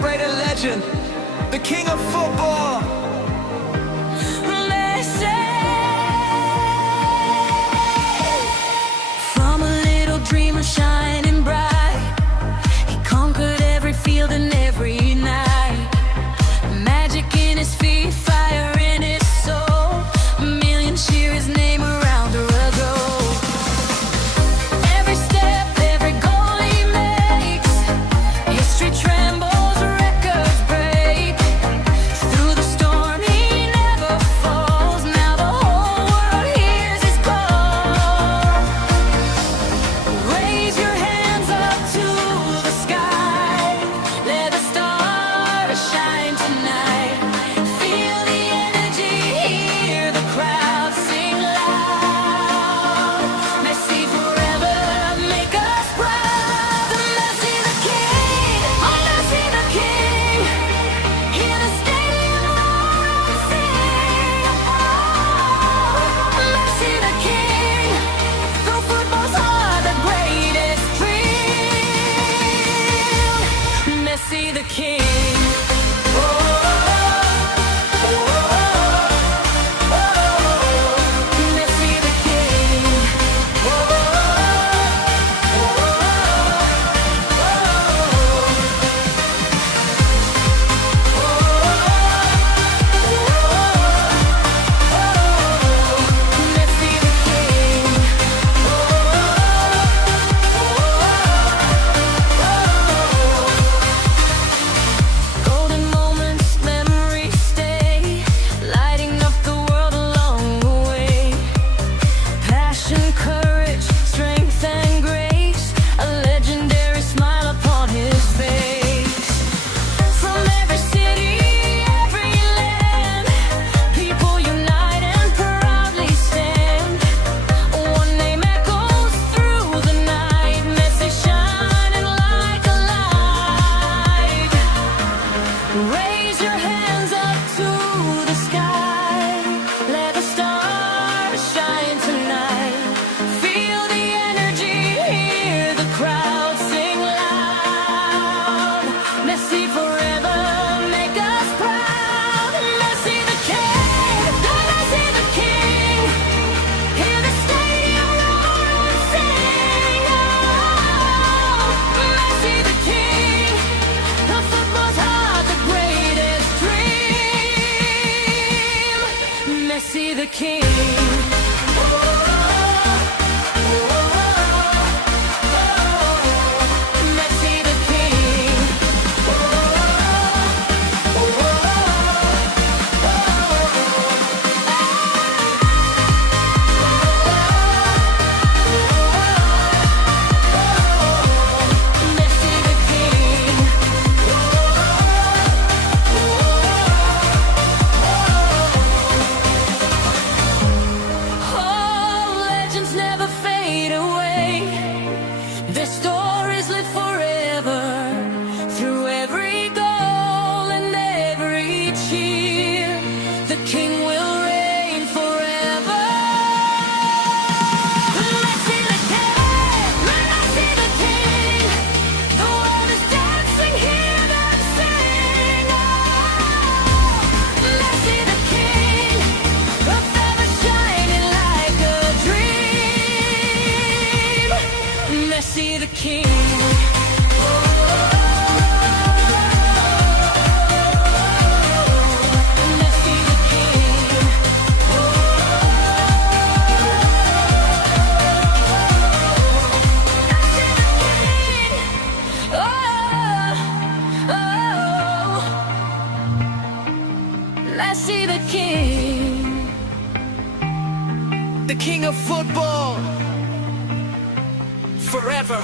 celebrate a legend, the king of football. Messi. From a little dreamer shining bright, he conquered every field and every night. Magic in his feet, fire in his soul. Millions cheer his name around the globe. Every step, every goal he makes, history trembles, records break. Through the storm he never falls. Now the whole world hears his call. Raise your hands up to the sky, let the stars shine tonight. Feel the energy, hear the crowd sing loud. Messi forever, make us proud. The Messi the king, oh Messi the king. Hear the stadium roar and sing. Oh, Messi the king. Though football's heart, the greatest dream. Messi the king. Oh, Messi the king. Messi the king. Golden moments, memories stay, lighting up the world along the way. Passion, courage, strength and grace, a legendary smile upon his face. From every city, every land, people unite and proudly stand. One name echoes through the night, Messi shining like a light. Raise your hands up to the sky, let the stars shine tonight. Feel the energy, hear the crowd sing loud. Messi forever, make us proud. Messi the king, the Messi the king. Hear the stadium roar and sing. Oh, Messi the king. The football's heart, the greatest dream. Messi the king. Messi the king. Messi the king. Oh, legends never fade away. Their stories live forever. Through every goal and every cheer, the king will reign forever. Messi the king, Messi the king. The world is dancing, hear them sing. Oh, Messi the king, a feather shining like a dream. Messi the king. Messi the king. Messi the king. The king of football, forever.